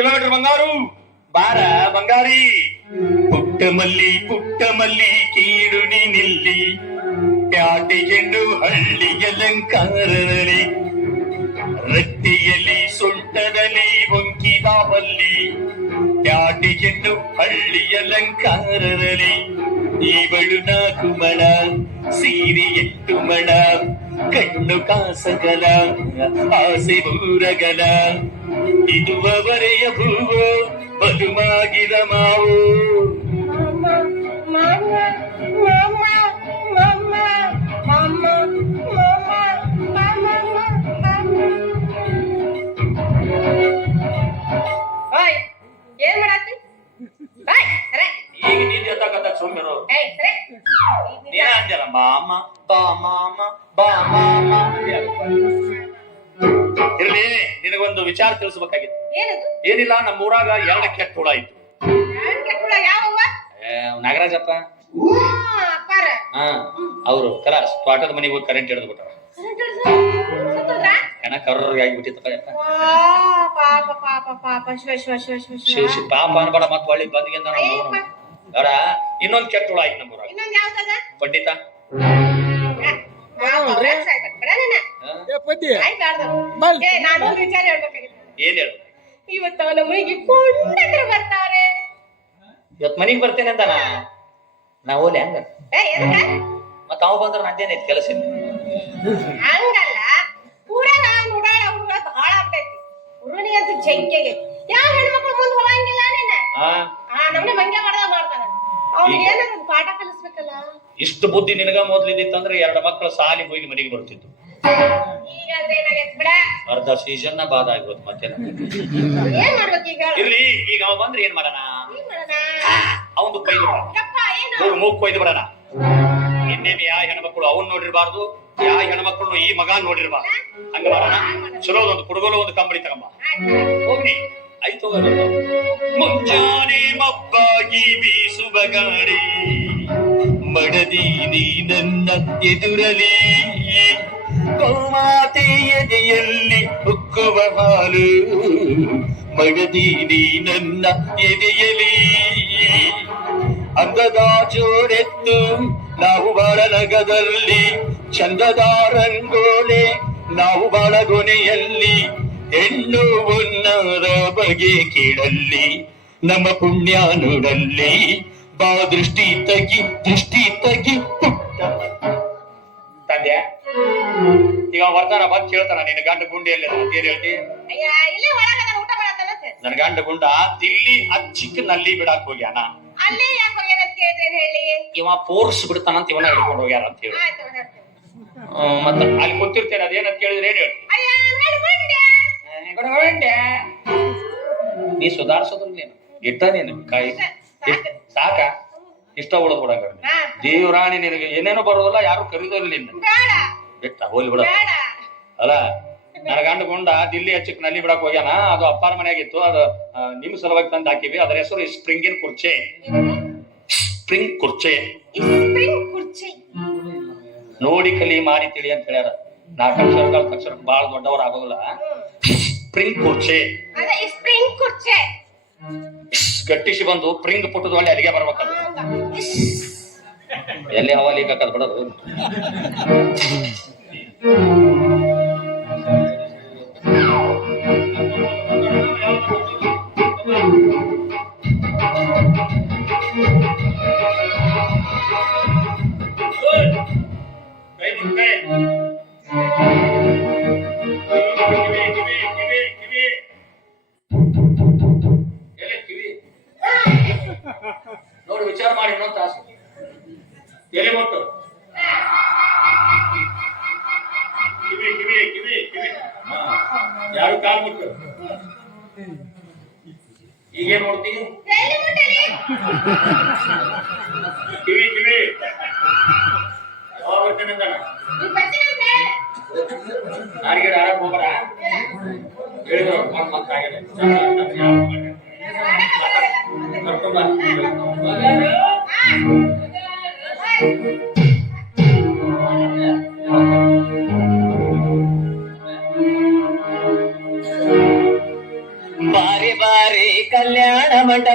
Kilometre ಬಂಗಾರು ಬಾರ ಬಂಗಾರಿ ಪುಟ್ಟ ಮಲ್ಲಿ ಪುಟ್ಟ ಮಲ್ಲಿ ಕೀರುಣಿ ನಿಲ್ಲಿ ಪ್ಯಾಟೆಗೆಂಡು ಹಳ್ಳಿಯ ಅಲಂಕಾರದಲ್ಲಿ ರಟ್ಟಿಯಲ್ಲಿ ಸೊಂಟದಲ್ಲಿ ಒಂಕಿದ ಬಲ್ಲಿ ಪ್ಯಾಟೆಗೆಂಡು ಹಳ್ಳಿಯ ಅಲಂಕಾರದಲ್ಲಿ ಇವಳು ನಾಲ್ಕು ಮಣ ಸೀರೆ ಎಂಟು ಮಣ ಕಣ್ಣು ಕಾಸಗಲ ಆಸೆ ಊರಗಲ ಇದುವರೆಯ ಹೂವು ಬದುಮಾಗಿದ ಮಾವು. ಏನ್ ಮಾಡತ್ತಿ ಓಯ್ ಅರೆ ಈಗ ನೀನ್ ಎತ್ತಾಕತ್ತ ಸುಮ್ಮಿರು ಏಯ್ ಸರೆ. ನೀನ ಅಂದ್ಯಲ್ಲ ಬಾಮ ಬಾ ಮಾಮ ಬಾ ಮಾಮ. ವಿಚಾರ ತಿಳಿಸ್ಬೇಕಾಗಿತ್ತು. ಏನದು? ಏನಿಲ್ಲ ನಮ್ಮ ಊರಾಗ ಎರಡು ಕೆಟ್ಟ ಹುಳ ಇತ್ತು ನಾಗರಾಜಪ್ಪ. ಆ, ಅಪ್ಪಾರ. ಹಾ ಅವರು ಕರ ತೋಟದ ಮನೆಗೆ ಹೋಗಿ ಕರೆಂಟ್ ಹಿಡಿದು? ಬಿಟ್ಟಾರ ಕರ್ರಗೆ ಆಗಿಬಿಟ್ಟಿತ್ತಪ್ಪ ವಾ, ಪಾಪ ಪಾಪ ಪಾಪ ಶಿವ ಶಿವ ಶಿವ ಶಿವ ಶಿವ. ಶೇಷಿ ಪಾಪ ಅನ್ಬೇಡ ಮತ್ ಒಳ್ಳೆ ಬಂದಿಗೆ ಅಯ್ಯಪ್ಪ. ಬೇಡ ಇನ್ನೊಂದ್ ಕೆಟ್ಟ ಹುಳ ಆಯ್ತು ನಮ್ಮ ಊರಾಗ ಪಂಡಿತ ಏ, ನಾನು ಒಂದ್ ವಿಚಾರ ಹೇಳ್ಬೇಕಾಗಿತ್ತು. ಏನ್ ಹೇಳು? ಇವತ್ತು ಅವನ ಮನೆಗೆ ಪುಂಡಕರು ಬರ್ತಾರೆ. ಇವತ್ ಮನಿಗ್ ಬರ್ತೇನೆ ಅಂತಾನ ನಾ ಓಲೆ ಹಂಗ. ಮತ್ತ ಅವ ಬಂದ್ರ ನಂದೇನೈತಿ ಕೆಲಸ ಇಲ್ಲ ಹಂಗಲ್ಲ. ನಾನು ಉಡಾಳ ಹುಡುಗ ಬಹಳ ಆಗ್ತೈತಿ. ಹುಡುಗನಿಗೆ ಅಂತೂ ಜಂಕೆಗೆ ಯಾವ ಹೆಣ್ಮಕ್ಳು ಮುಂದೆ ಹೋಗಂಗಿಲ್ಲ ನೀನ? ಆ? ನಮ್ನೆ ಮಂಗ್ಯ ಮಾಡ್ದಾಗ ಮಾಡ್ತಾನ. ಅವ್ನಿಗೆ ಏನಾರ ಪಾಠ ಕಲಿಸ್ಬೇಕಲ್ಲ? ಇಷ್ಟು ಬುದ್ಧಿ ನಿನಗ ಮೊದ್ಲಿದ್ದಿತ್ತಂದ್ರೆ ಎರಡು ಮಕ್ಕಳು ಸಾಲಿ ಹೋಗಿ ಮನೆಗೆ ಬರ್ತಿತ್ತು. ಅರ್ಧ ಸೀಸನ್ ಬಾದ ಆಗ್ಬೋದು ಮತ್ತೆ. ಇರ್ಲಿ ಈಗ ಅವ ಬಂದ್ರೆ ಏನ್ ಮಾಡೋಣ? ಅವನು ಕೊಯ್ದು ಮೂಗ್ ಕೊಯ್ದು ಬಿಡೋಣ. ಇನ್ನೇನು ಯಾವ ಹೆಣ್ಮಕ್ಳು ಅವನ್ ನೋಡಿರ್ಬಾರ್ದು ಯಾವ ಹೆಣ್ಮಕ್ಳು ಈ ಮಗ ನೋಡಿರ್ಬಾರ್ದು ಹಂಗ ಮಾಡೋಣ? ಚಲೋ ಒಂದು ಕುಡುಗೋಲು ಒಂದು ಕಂಬಳಿ ತಗೊಂಬ. ಹೋಗ್ನಿ ಆಯ್ತು. ಮುಂಜಾನೆ ಮಬ್ಬಾಗಿ ಬೀಸುವ ಗಾಡಿ. ಮಡದಿ ನೀ ನನ್ನ ಎದುರಲಿ. ಗೋಮಾತೆ ಹುಕ್ಕುವ ಉಕ್ಕುವ ಹಾಲು. ಮಡದೀನಿ ನನ್ನ ಎದೆಯಲಿ. ಅಂದದ ಜೋಡೆತ್ತು ನಾವು ಬಾಳ ನಗದಲ್ಲಿ ಚಂದದ ರಂಗೋಲೆ ನಾವು ಬಾಳ ಗೊನೆಯಲ್ಲಿ ಹೆಣ್ಣು ಉನ್ನರ ಬಗೆ ಕೇಳಲ್ಲಿ. ನಮ್ಮ ಪುಣ್ಯ ನೋಡಲ್ಲಿ ಬಾ ದೃಷ್ಟಿ ತಗಿ ದೃಷ್ಟಿ ತಗಿ ಪುಟ್ಟ. ತಂದೆ ಈಗ ಬರ್ತಾರ ಬರ್ತಾನ ಬಂದ್ ಕೇಳ್ತಾನ ನಿನ್ನ ಗಂಡ ಗುಂಡಿಯಲ್ಲಿ ಅಂತ ಏನ್ ಹೇಳ್ತಿ? ನನ್ನ ಗಂಡ ಗುಂಡ ದಿಲ್ಲಿ ಅಚ್ಚಿಕ್ನಲ್ಲಿ ಬಿಡಾಕ್ ಹೋಗ್ಯಾನ. ಇವ ಪೋರ್ಸ್ ಬಿಡ್ತಾನಂತ ಇವನ ಹಿಡ್ಕೊಂಡು ಹೋಗ್ಯಾರ ಅಂತ ಹೇಳಿ. ಮತ್ತ ಅಲ್ಲಿ ಗೊತ್ತಿರ್ತೇನೆ ಅದೇನಂತ ಕೇಳಿದ್ರೆ ಏನ್ ಹೇಳ್ತಿ? ನನ್. ನೀ ಸುಧಾರಿಸೋದ್ರ ನೀನು? ಇಟ್ಟ ನೀನು ಕೈ ಸಾಕ. ಇಷ್ಟ ಉಳದ್ ಬಿಡ. ದೇವರಾಣಿ ನಿನಗೆ ಏನೇನೋ ಬರೋದಿಲ್ಲ ಯಾರು ಕರೀದೋಲ್ಲ ನಿನ್ನ. ಬೇಡ. ಬಿಟ್ಟ ಹೋಲಿ ಬಿಡ. ಅಲ್ಲ ನನ್ನ ಗಂಡ ಗುಂಡ ದಿಲ್ಲಿ ಹಚ್ಚಕ್ನಲ್ಲಿ ಬಿಡಕ್ ಹೋಗ್ಯಾನ ಅದು ಅಪ್ಪಾರ ಮನೆಯಾಗಿತ್ತು ಅದು ನಿಮ್ ಸಲುವಾಗಿ ತಂದು ಹಾಕಿವಿ ಅದರ ಹೆಸರು ಸ್ಪ್ರಿಂಗಿನ್ ಕುರ್ಚೆ. ಸ್ಪ್ರಿಂಗ್ ಕುರ್ಚೆ. ಸ್ಪ್ರಿಂಗ್ ಕುರ್ಚಿ. ನೋಡಿ ಕಲಿ ಮಾರಿ ತಿಳಿ ಅಂತ ಹೇಳ್ಯಾರ. ನಾಲ್ಕು ಅಕ್ಷರ ನಾಲ್ಕು ಅಕ್ಷರ ಬಹಳ ದೊಡ್ಡವರ ಆಗೋದಿಲ್ಲ. ಸ್ಪ್ರಿಂಗ್ ಕುರ್ಚೆ. ಸ್ಪ್ರಿಂಗ್ ಕುರ್ಚೆ. ಗಟ್ಟಿಸಿ ಬಂದು ಪ್ರಿಂಗ್ ಪುಟ್ಟದ ಒಳ್ಳೆ ಅಲ್ಲಿಗೆ. ಇಶ್. ಎಲ್ಲಿ ಹವಾ ಲೀಕ್ ಹಾಕದ್ ಬಿಡೋದು ನೋಡಿ ಈಗೇನ್ ಮುಟ್ಟಲಿ? ಕಿವಿ ಕಿವಿ. ಯಾವಾಗ ಬರ್ತೇನೆ. ಯಾರಿಗೆ ಆಡಕ್ ಹೋಗ್ಬೇಡ ಹೇಳಿದ್ರು ಮತ್ತ್ ಮತ್ತ್ ಆಗ್ಯಾದ. ಕರ್ಕೊಂಡ್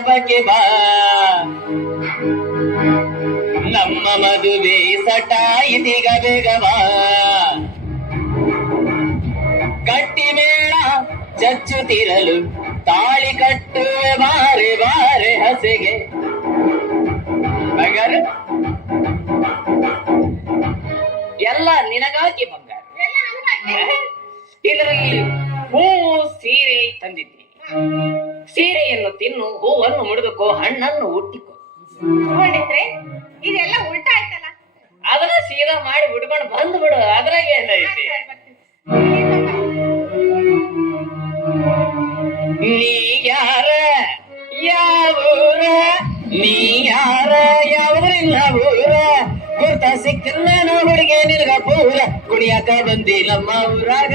ಹಾಕಿ ಬಾ. ನಮ್ಮ ಮದುವೆ ಸಟ ಇದೀಗ ಬೇಗ ಬಾ ಮೇಳ ಚಚ್ಚು ತಿರಲು ತಾಳಿ ಕಟ್ಟುವೆ ಬಾರೆ ಬಾರೆ ಹಸೆಗೆ. ಬಂಗಾರ? ಎಲ್ಲ ನಿನಗಾಗಿ ಬಂಗಾರ. ಇದರಲ್ಲಿ ಹೂ ಸೀರೆ ತಂದಿದ್ದೀನಿ. ಸೀರೆಯನ್ನು ತಿನ್ನು ಹೂವನ್ನು ಮುಡಿದುಕೋ ಹಣ್ಣನ್ನು ಹುಟ್ಟಿಕೋ ತಗೊಂಡಿದ್ರೆ ಇದೆಲ್ಲ ಉಲ್ಟಾ ಆಯ್ತಲ್ಲ ಅದನ್ನ ಸೀದಾ ಮಾಡಿ ಬಿಡ್ಕೊಂಡು ಬಂದು ಬಿಡು ಅದ್ರಾಗ ಏನೈತಿ ನೀ ಯಾರ ಯಾವೂರ ನೀ ಯಾರ ಯಾವ್ದ್ರಿಲ್ಲ ಊರ ಗುರ್ತ ಸಿಕ್ಕಿಲ್ಲ ನಾ ಹುಡುಗಿ ನಿನಗ ಪೂರ ಕುಣಿಯಾಕ ಬಂದಿ ನಮ್ಮ ಊರಾಗ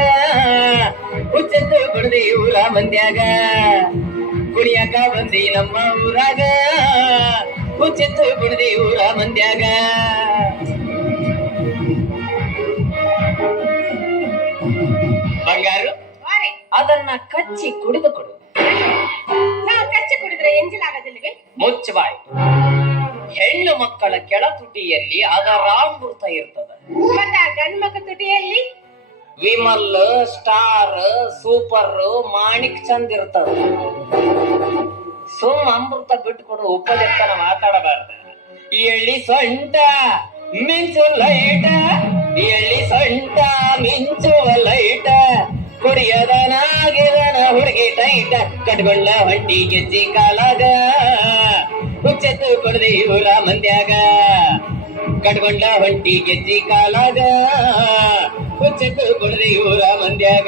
ಹುಚ್ಚತ್ತು ಬಡದಿ ಊರ ಮಂದ್ಯಾಗ. ಕುಣಿಯಾಕ ಬಂದಿ ನಮ್ಮ ಊರಾಗ. ಹುಚ್ಚತ್ತು ಬಡದಿ ಊರ ಮಂದ್ಯಾಗ. ಬಂಗಾರು ಅದನ್ನ ಕಚ್ಚಿ ಕುಡಿದು ಕೊಡು. ನಾವು ಕಚ್ಚಿ ಕುಡಿದ್ರೆ ಎಂಜಿಲಾಗದಿಲ್ಲವೇ ಮುಚ್ಚಬಾಯಿ. ಹೆಣ್ಣು ಮಕ್ಕಳ ಕೆಳ ತುಟಿಯಲ್ಲಿ ಅದರಾಮೃತ ಇರ್ತದ. ಮತ್ತೆ ಆ ಮಕ್ಕಳ ಮಕ್ಕ ತುಟಿಯಲ್ಲಿ? ವಿಮಲ್, ಸ್ಟಾರ್, ಸೂಪರ್, ಮಾಣಿಕ್ ಚಂದ್ ಇರ್ತದ. ಸುಮ್ ಅಮೃತ ಬಿಟ್ಕೊಡು ಉಪದೆತ್ತನ ಮಾತಾಡಬಾರ್ದು. ಎಳ್ಳಿ ಸೊಂಟ, ಮಿಂಚು ಲೈಟ. ಎಳ್ಳಿ ಸೊಂಟ, ಮಿಂಚು ಲೈಟ. ಕುಡಿಯದನಾಗಿರಣ ಹುಡುಗಿ ಟೈಟ. ಕಟ್ಕೊಂಡ ಹೊಟ್ಟಿ ಗೆಜ್ಜಿ ಕಾಲಾಗ. ಹುಚ್ಚೆತ್ತು ಕೊಡದೆ ಇವರ ಮಂದ್ಯಾಗ. ಕಟ್ಕೊಂಡ ಹೊಟ್ಟಿ ಗೆಜ್ಜಿ ಕಾಲಾಗ. ಹುಚ್ಚೆತ್ತು ಕೊಡದೆ ಇವರ ಮಂದ್ಯಾಗ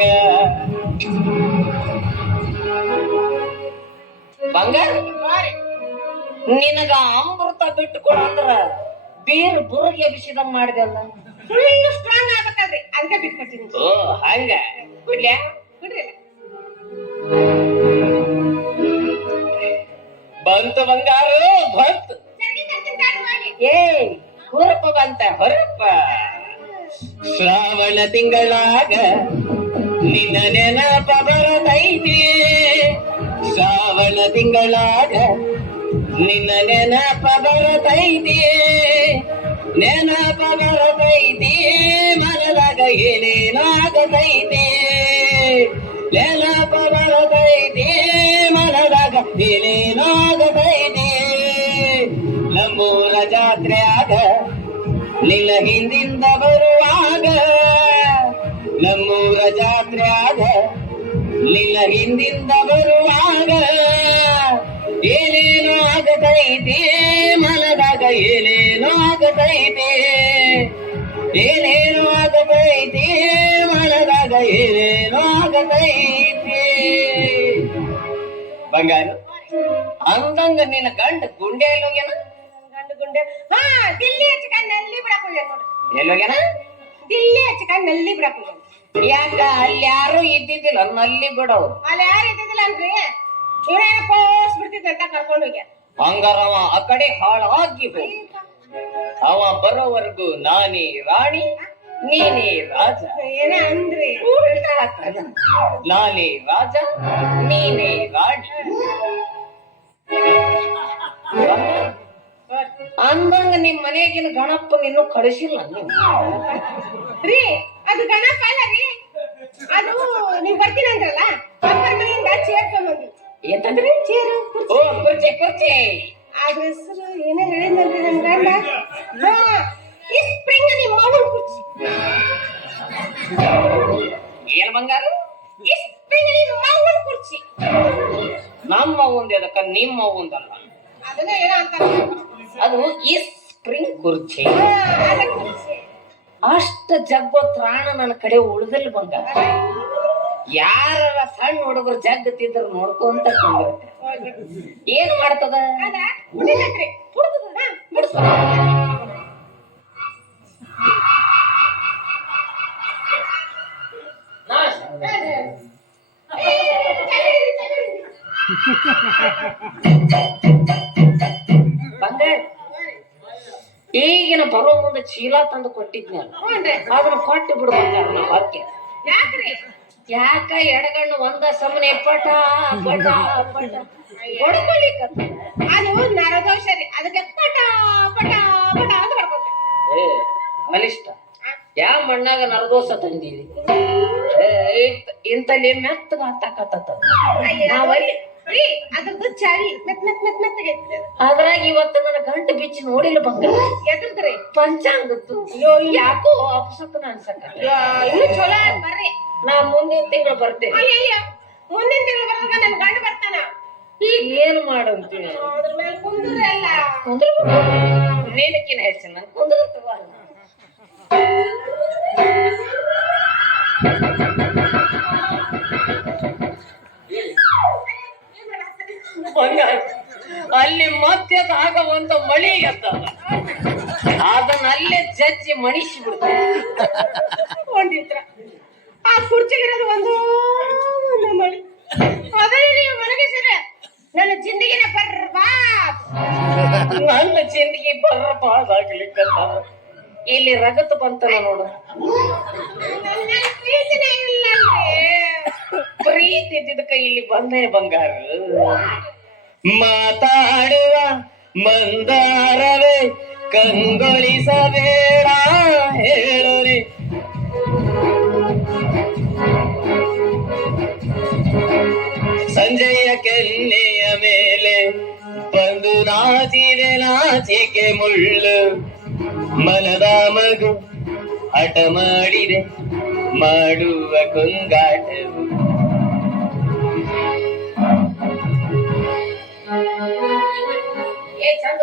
ಬಂಗಾರ ನಿನಗ ಅಮೃತ ಬಿಟ್ಟುಕೊಡು ಅಂದ್ರ ಬೇರೆ ಬುರಗೆ ಮಾಡಿದಲ್ಲ ಮಾಡಿದೆಲ್ಲ ಫುಲ್ ಸ್ಟ್ರಾಂಗ್ ಆಗ್ಬೇಕಲ್ರಿ ಅದಕ್ಕೆ ಬಿಟ್ಕೊಟ್ಟಿನಿ ಓ ಹಂಗ. ಕುಡ್ಲ್ಯಾ ಕುಡ್ರಿ ಬಂತ ಬಂಗಾರು ಬಂತು. ಏ ಹೊರಪ್ಪ ಬಂತ ಹೊರಪ್ಪ ಶ್ರಾವಣ ತಿಂಗಳಾಗ ನಿನ್ನ ನೆನಪ ಬರತೈತಿ. ಶ್ರಾವಣ ತಿಂಗಳಾಗ ನಿನ್ನ ನೆನಪ ಬರತೈತಿ. ನೆನಪ ಬರತೈತಿ, ಮನದಾಗ ಏನೇನಾಗತೈತಿ. ನೆನಪ ಬರತೈತಿ, ಮನದಾಗ ಏನೇನಾಗತೈತಿ. ನಮ್ಮೂರ ಜಾತ್ರೆಯಾಗ ನಿನ್ನ ಹಿಂದಿಂದ ಬರುವಾಗ ನಿನ್ನ ಹಿಂದಿಂದ ಬರುವಾಗ ಏನೇನೋ ಆಗತೈತಿ? ಮನದಾಗ ಏನೇನೋ ಆಗತೈತಿ? ಏನೇನೋ ಆಗತೈತಿ? ಮನದಾಗ ಏನೇನೋ ಆಗತೈತಿ? ಬಂಗಾರ ಅಂದಂಗ ನಿನ್ನ ಗಂಡ ಗುಂಡೆ ಎಲ್ಲೋಗ್ಯಾನ ಗಂಡ ಗುಂಡೆ. ಹಾ ದಿಲ್ಲಿ ಹಚ್ಕೊಂಡ್ ಎಲ್ಲಿ ಬಿಡಕ್ ಹೋಗ್ಯಾನ ಎಲ್ಲೋಗ್ಯಾನ ದಿಲ್ಲಿ ಹಚ್ಕೊಂಡ್ನಲ್ಲಿ ಬಿಡಕ್ ಯಾಕ? ಅಲ್ಲಿ ಯಾರು ಇದ್ದಿದ್ದಿಲ್ಲ ನಲ್ಲಿ ಬಿಡವು ಅಲ್ಲಿ ಯಾರು ಇದ್ದಿದ್ದಿಲ್ಲ ಅನ್ರಿ ಇವರೇ ಪೋಸ್ ಬಿಡ್ತಿದ್ದಂತ ಕರ್ಕೊಂಡು ಹೋಗ್ಯ ಹಂಗಾರವ ಆ ಕಡೆ ಹಾಳಾಗಿ ಅವ ಬರೋವರೆಗೂ ನಾನೇ ರಾಣಿ ನೀನೇ ರಾಜ. ಏನ ಅಂದ್ರಿ? ನಾನೇ ರಾಜ ನೀನೇ ರಾಣಿ. ಅಂದಂಗ ನಿಮ್ ಮನೆಗಿನ ಗಣಪ ಇನ್ನು ಕಳಿಸಿಲ್ಲ ರೀ ಅದು ಗಣಪ ಅಲ್ಲ ರೀ. ಅದು ನೀವ್ ಬರ್ತೀನಿ ಅಂದ್ರಲ್ಲ? ಅಪ್ಪರ ಮನೆಯಿಂದ ಚೇರ್ ತಗೊಂಡ್ಬಂದ್ವಿ ಎಂತಂದ್ರಿ? ಚೇರು ಓ ಕುರ್ಚಿ ಕುರ್ಚಿ. ಅದ್ರ ಹೆಸರು ಏನೋ ಹೇಳಿದ್ನಲ್ರಿ ನನ್ ಗಂಡ? ಹಾ ಈ ಸ್ಪ್ರಿಂಗ್ ನಿಮ್ಮ ಮಗನ್ ಕುರ್ಚಿ. ಏನ್ ಬಂಗಾರ? ಈ ಸ್ಪ್ರಿಂಗ್ ನಿಮ್ಮ ಮಗನ್ ಕುರ್ಚಿ. ನಮ್ಮ ಒಂದ್ ಅದಕ್ಕ ನಿಮ್ಮ ಒಂದಲ್ಲ. ಅದನ್ನ ಏನೋ ಅಂತಾರ ಅದು ಈ ಸ್ಪ್ರಿಂಗ್ ಕುರ್ಚಿ. ಅಷ್ಟು ಜಗ್ಗೋ ತ್ರಾಣ ನನ್ನ ಕಡೆ ಉಳಿದಲ್ಲಿ ಬಂದ. ಯಾರ ಸಣ್ಣ ಹುಡುಗರು ಜಗ್ಗತ್ತಿದ್ರು ನೋಡ್ಕೊಂತ ಏನ್ ಮಾಡ್ತದ? ಚೀಲ ತಂದು ಕೊಟ್ಟಿದ್ನಲ್ಲ ಅದನ್ನ ಕೊಟ್ಟು ಬಿಡು ನಾವು ಅಕ್ಕೆ ಯಾಕ ಎಡಗಣ್ಣು ಒಂದ ಸಮನೆ ಪಟ ಪಟ ಪಟ. ಹೊಡ್ಕೊಳಿಕತ್ತ ಅದು ನರದೋಷ ರೀ. ಅದಕ್ಕೆ ಪಟ ಪಟ ಪಟ ಅಂತ ಏ ಬಲಿಷ್ಠ. ಯಾವ ಮಣ್ಣಾಗ ನರದೋಷ ತಂದೀವಿ ಇಂತಲ್ಲಿ ಮೆತ್ತಗ ಹತ್ತಾಕತ್ತ ನಾವಲ್ಲಿ ರೀ ಅದ್ರದ್ದು ಚಳಿ ಮೆತ್ ಮೆತ್ ಮೆತ್ ಮೆತ್ತಗೈತಿ ಅದ್ರಾಗ ಇವತ್ತು ನನ್ನ ಗಂಟು ಬಿಚ್ಚಿ ನೋಡಿಲ್ಲ ಬಂಗ ಎದ್ರದ್ರಿ? ಪಂಚಾಂಗತ್ತು. ಯಾಕೋ ಅಪಸಕನ ಅನ್ಸಕ ಇನ್ನು ಚಲೋ ಆತ್ ಬರ್ರಿ. ನಾ ಮುಂದಿನ ತಿಂಗಳು ಬರ್ತೇನೆ. ಅಯ್ಯಯ್ಯ ಮುಂದಿನ ತಿಂಗಳು ಬರ್ತಾಗ ನನ್ನ ಗಂಡ ಬರ್ತಾನ. ಈಗ ಏನು ಮಾಡಂತೀವಿ ಅದ್ರ ಮೇಲೆ ಕುಂದ್ರೆ ಅಲ್ಲ. ಕುಂದ್ರ ನೀನಕ್ಕಿನ ಹೆಚ್ಚು ನನ್. ಕುಂದ್ರ ಅಲ್ಲಿ ಮತ್ತೆ ಆಗುವಂತ ಮಳಿ ಎತ್ತ ಅದನ್ನ ಅಲ್ಲೇ ಜಜ್ಜಿ ಮಣಿಸಿ ಬಿಡ್ತಾರೆ ಒಂದಿತ್ರ. ಆ ಕುರ್ಚಿಗಿರೋದು ಒಂದು ಒಂದು ಮಳಿ. ಅದನ್ನ ನೀವು ಮಲಗಿಸಿರ ನನ್ನ ಜಿಂದಗಿನ ಬರ್ಬಾದ್. ನನ್ನ ಜಿಂದಗಿ ಬರ್ರ ಬಾಳಾಗ್ಲಿಕ್ಕಂತ ಇಲ್ಲಿ ರಗತ್ ಬಂತಲ್ಲ ನೋಡು. ಪ್ರೀತಿ ಇದ್ದಿದ್ದಕ್ಕ ಇಲ್ಲಿ ಬಂದೇ ಬಂಗಾರ. ಮಾತಾಡುವ ಮಂದಾರವೇ, ಕಂಗೊಳಿಸಬೇಡ, ಹೇಳುರಿ. ಸಂಜೆಯ ಕೆನ್ನೆಯ ಮೇಲೆ ಬಂದು ನಾಚಿದೆ, ನಾಚಿಕೆ ಮುಳ್ಳು. ಮನದ ಮಗು ಹಠ ಮಾಡಿದೆ, ಮಾಡುವ ಕೊಂಗಾಟವು. ಏ ಚಂದ